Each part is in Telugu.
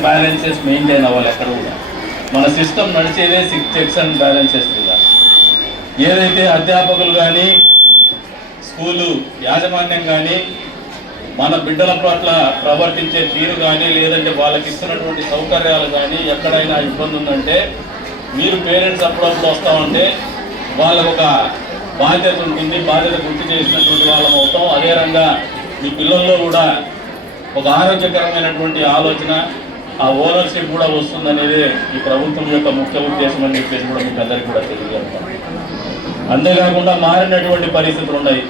అండ్ బ్యాలెన్సెస్ మెయింటైన్ అవ్వాలి. ఎక్కడ కూడా మన సిస్టమ్ నడిచేదే చెక్స్ అండ్ బ్యాలెన్సెస్ మీద. ఏదైతే అధ్యాపకులు కానీ స్కూలు యాజమాన్యం కానీ మన బిడ్డల పట్ల ప్రవర్తించే తీరు కానీ లేదంటే వాళ్ళకి ఇస్తున్నటువంటి సౌకర్యాలు కానీ ఎక్కడైనా ఇబ్బంది ఉందంటే మీరు పేరెంట్స్ అప్పుడప్పుడు వస్తామంటే వాళ్ళకు ఒక బాధ్యత ఉంటుంది. బాధ్యత గుర్తు చేసినటువంటి వాళ్ళం అవుతాం. అదే రంగా మీ పిల్లల్లో కూడా ఒక ఆరోగ్యకరమైనటువంటి ఆలోచన, ఆ ఓనర్షిప్ కూడా వస్తుందనేది ఈ ప్రభుత్వం యొక్క ముఖ్య ఉద్దేశం అని చెప్పేసి కూడా మీకు అందరికీ కూడా తెలియజేస్తాం. అంతేకాకుండా మారినటువంటి పరిస్థితులు ఉన్నాయి,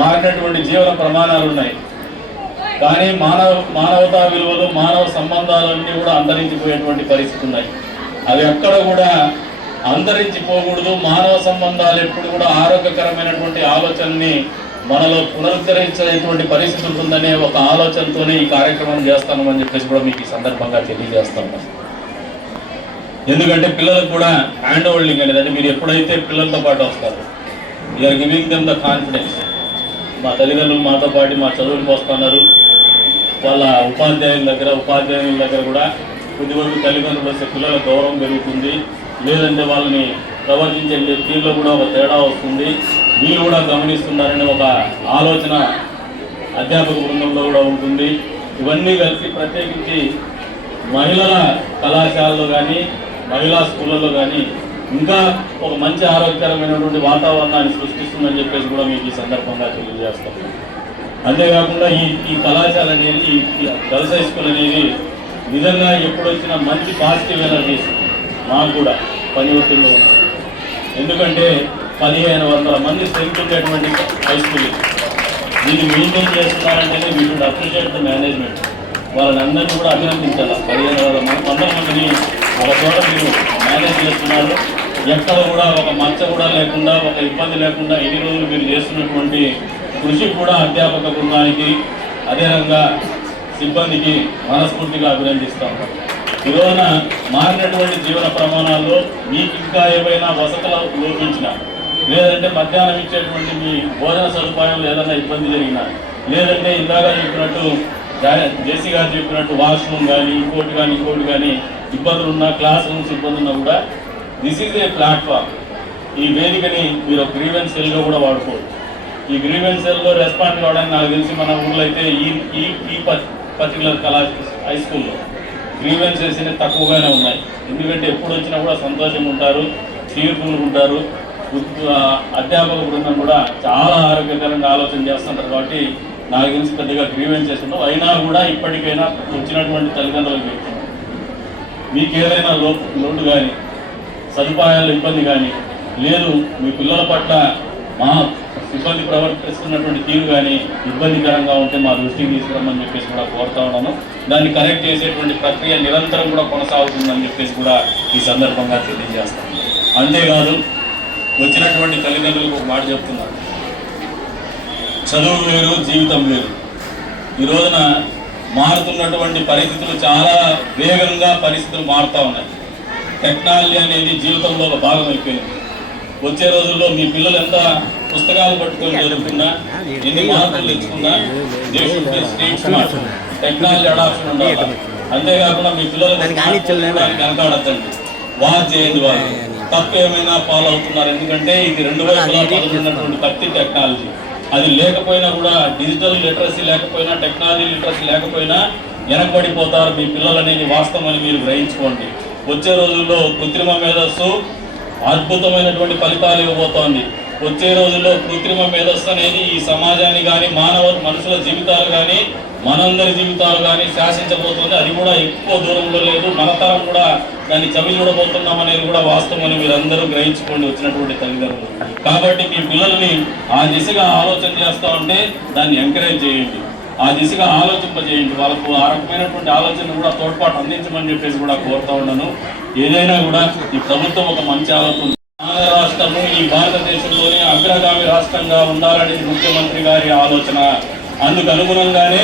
మారినటువంటి జీవన ప్రమాణాలు ఉన్నాయి. కానీ మానవతా విలువలు, మానవ సంబంధాలన్నీ కూడా అంతరించిపోయేటువంటి పరిస్థితి ఉన్నాయి. అవి ఎక్కడ కూడా అంతరించిపోకూడదు. మానవ సంబంధాలు ఎప్పుడు కూడా ఆరోగ్యకరమైనటువంటి ఆలోచనని మనలో పునరుద్ధరించేటువంటి పరిస్థితి ఉంటుందనే ఒక ఆలోచనతోనే ఈ కార్యక్రమం చేస్తామని చెప్పేసి కూడా మీకు ఈ సందర్భంగా తెలియజేస్తాము. ఎందుకంటే పిల్లలకు కూడా హ్యాండ్ హోల్డింగ్ అనేది, అంటే మీరు ఎప్పుడైతే పిల్లలతో పాటు వస్తారు, you're giving them the confidence. మా తల్లిదండ్రులు మాతో పాటు మా చదువులకు వస్తున్నారు, వాళ్ళ ఉపాధ్యాయుల దగ్గర కూడా కొద్దివరకు తల్లిదండ్రులు వస్తే పిల్లల గౌరవం పెరుగుతుంది. లేదంటే వాళ్ళని ప్రవర్తించే తీరులో కూడా ఒక తేడా వస్తుంది. వీళ్ళు కూడా గమనిస్తున్నారనే ఒక ఆలోచన అధ్యాపక బృందంలో కూడా ఉంటుంది. ఇవన్నీ కలిసి ప్రత్యేకించి మహిళల కళాశాలలో కానీ మహిళా స్కూళ్ళలో కానీ ఇంకా ఒక మంచి ఆరోగ్యకరమైనటువంటి వాతావరణాన్ని సృష్టిస్తుందని చెప్పేసి కూడా మీకు ఈ సందర్భంగా తెలియజేస్తాం. అంతేకాకుండా ఈ కళాశాల అనేది, ఈ గర్ల్స్ హై స్కూల్ అనేది నిజంగా ఎప్పుడు వచ్చినా మంచి పాజిటివ్ ఎనర్జీస్ మాకు కూడా పని ఒత్తిడిలో ఉంది. ఎందుకంటే 1500 మంది స్ట్రెంత్ ఉండేటువంటి హై స్కూల్ దీన్ని మెయింటైన్ చేస్తున్నారంటేనే we should appreciate the management. వాళ్ళని అందరినీ కూడా అభినందించాలి. 1500 మందిని ఒక చోట మీరు మేనేజ్ చేస్తున్నారు. ఎక్కడ కూడా ఒక మచ్చ కూడా లేకుండా, ఒక ఇబ్బంది లేకుండా ఎన్ని రోజులు మీరు చేస్తున్నటువంటి కృషి కూడా అధ్యాపక బృందానికి అదే రంగా సిబ్బందికి మనస్ఫూర్తిగా అభినందిస్తాం. ఈ రోజున మారినటువంటి జీవన ప్రమాణాల్లో మీకు ఇంకా ఏవైనా వసతులు లోపించినా, లేదంటే మధ్యాహ్నం ఇచ్చేటువంటి మీ భోజన సదుపాయంలో ఏదైనా ఇబ్బంది జరిగినా, లేదంటే ఇందాక చెప్పినట్టు జేసీ గారు చెప్పినట్టు వాష్రూమ్ కానీ ఇంకోటి కానీ ఇబ్బందులు ఉన్నా, క్లాస్ రూమ్స్ ఇబ్బంది ఉన్నా కూడా దిస్ ఈజ్ ఏ ప్లాట్ఫామ్. ఈ వేదికని మీరు గ్రీవెన్స్ సెల్గా కూడా వాడుకోవచ్చు. ఈ గ్రీవెన్స్ సెల్లో రెస్పాండ్ కావడానికి నాకు తెలిసి మన ఊళ్ళో అయితే ఈ పర్టికులర్ హై స్కూల్లో గ్రీవెన్సెస్ అనేది తక్కువగానే ఉన్నాయి. ఎందుకంటే ఎప్పుడు వచ్చినా కూడా సంతోషంగా ఉంటారు, తీర్పులు ఉంటారు. అధ్యాపక బృందం కూడా చాలా ఆరోగ్యకరంగా ఆలోచన చేస్తుంటారు. కాబట్టి నాకు తెలిసి పెద్దగా గ్రీవెన్సెస్ ఉండవు. అయినా కూడా ఇప్పటికైనా వచ్చినటువంటి తల్లిదండ్రులకు చెప్తున్నాను, మీకు ఏదైనా లోటు కానీ సదుపాయాలు ఇబ్బంది కానీ లేదు, మీ పిల్లల పట్ల మా సిబ్బంది ప్రవర్తిస్తున్నటువంటి తీరు కానీ ఇబ్బందికరంగా ఉంటే మా దృష్టికి తీసుకురమ్మని చెప్పేసి కూడా కోరుతా ఉన్నాను. దాన్ని కరెక్ట్ చేసేటువంటి ప్రక్రియ నిరంతరం కూడా కొనసాగుతుందని చెప్పేసి కూడా ఈ సందర్భంగా తెలియజేస్తాను. అంతేకాదు వచ్చినటువంటి తల్లిదండ్రులకు ఒక మాట చెప్తున్నాను, చదువు వేరు జీవితం వేరు. ఈ రోజున మారుతున్నటువంటి పరిస్థితులు చాలా వేగంగా పరిస్థితులు మారుతూ ఉన్నాయి. టెక్నాలజీ అనేది జీవితంలో ఒక భాగం అయిపోయింది. వచ్చే రోజుల్లో మీ పిల్లలు ఎంత పుస్తకాలు పట్టుకొని చదువుకున్నా, ఎన్ని మార్కులు తెచ్చుకున్నా, టెక్నాలజీ అడాప్షన్ ఉండాలి. అంతేకాకుండా మీ పిల్లలు వెనకాడద్దండి, వాచ్ చేయండి, వాళ్ళు తప్పు ఏమైనా ఫాలో అవుతున్నారు. ఎందుకంటే ఇది 2 వైపులా పదులున్నటువంటి కత్తి టెక్నాలజీ. అది లేకపోయినా కూడా, డిజిటల్ లిటరసీ లేకపోయినా, టెక్నాలజీ లిటరసీ లేకపోయినా వెనకబడిపోతారు మీ పిల్లలు అనేది వాస్తవం అని మీరు గ్రహించుకోండి. వచ్చే రోజుల్లో కృత్రిమ మేధస్సు అద్భుతమైనటువంటి ఫలితాలు ఇవ్వబోతోంది. వచ్చే రోజుల్లో కృత్రిమ మేధస్సు అనేది ఈ సమాజాన్ని కానీ మనుషుల జీవితాలు కానీ మనందరి జీవితాలు కానీ శాసించబోతుంది. అది కూడా ఎక్కువ దూరంలో లేదు. మన తరం కూడా దాన్ని చవి చూడబోతున్నాం అనేది కూడా వాస్తవం అని మీరందరూ గ్రహించుకోండి వచ్చినటువంటి తల్లిదండ్రులు. కాబట్టి మీ పిల్లల్ని ఆ దిశగా ఆలోచన చేస్తూ ఉంటే దాన్ని ఎంకరేజ్ చేయండి, ఆ దిశగా ఆలోచింపజేయండి. వాళ్ళకు ఆ రకమైనటువంటి ఆలోచన కూడా తోడ్పాటు అందించమని చెప్పేసి కూడా కోరుతా ఉన్నాను. ఏదైనా కూడా ఈ ప్రభుత్వం ఒక మంచి ఆలోచన, ఆంధ్ర రాష్ట్రము ఈ భారతదేశంలోనే అగ్రగామి రాష్ట్రంగా ఉండాలనేది ముఖ్యమంత్రి గారి ఆలోచన. అందుకు అనుగుణంగానే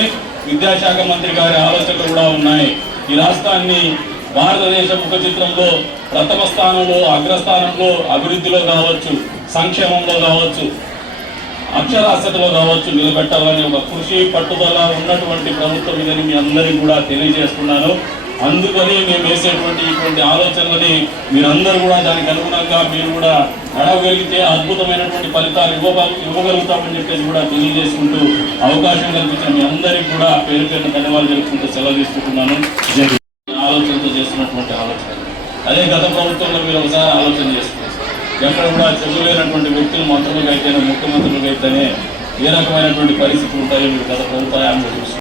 విద్యాశాఖ మంత్రి గారి ఆలోచనలు కూడా ఉన్నాయి. ఈ రాష్ట్రాన్ని భారతదేశ ముఖ చిత్రంలో ప్రథమ స్థానంలో, అగ్రస్థానంలో అభివృద్ధిలో కావచ్చు, సంక్షేమంలో కావచ్చు, అక్షరాస్యతలో కావచ్చు నిలబెట్టాలని ఒక కృషి పట్టుదల ఉన్నటువంటి ప్రభుత్వం ఇదని మీ అందరికీ కూడా తెలియజేస్తున్నాను. అందుకని మేము వేసేటువంటి ఇటువంటి ఆలోచనలని మీరందరూ కూడా దానికి అనుగుణంగా మీరు కూడా నడవగలిగితే అద్భుతమైనటువంటి ఫలితాలు ఇవ్వగలుగుతామని చెప్పేసి కూడా తెలియజేసుకుంటూ అవకాశం కల్పించిన మీ అందరికీ కూడా పేరు పేరున ధన్యవాదాలు తెలుపుకుంటూ సెలవు తీసుకుంటున్నాను. ఆలోచనతో చేస్తున్నటువంటి ఆలోచన అదే గత ప్రభుత్వంలో మీరు ఒకసారి ఆలోచన చేసుకున్నారు. ఎక్కడ కూడా చదువులేనటువంటి వ్యక్తులు మంత్రులుగా అయితేనే ముఖ్యమంత్రులుగా అయితేనే ఏ రకమైనటువంటి పరిస్థితులు ఉంటాయో మీరు గత ప్రభుత్వాలు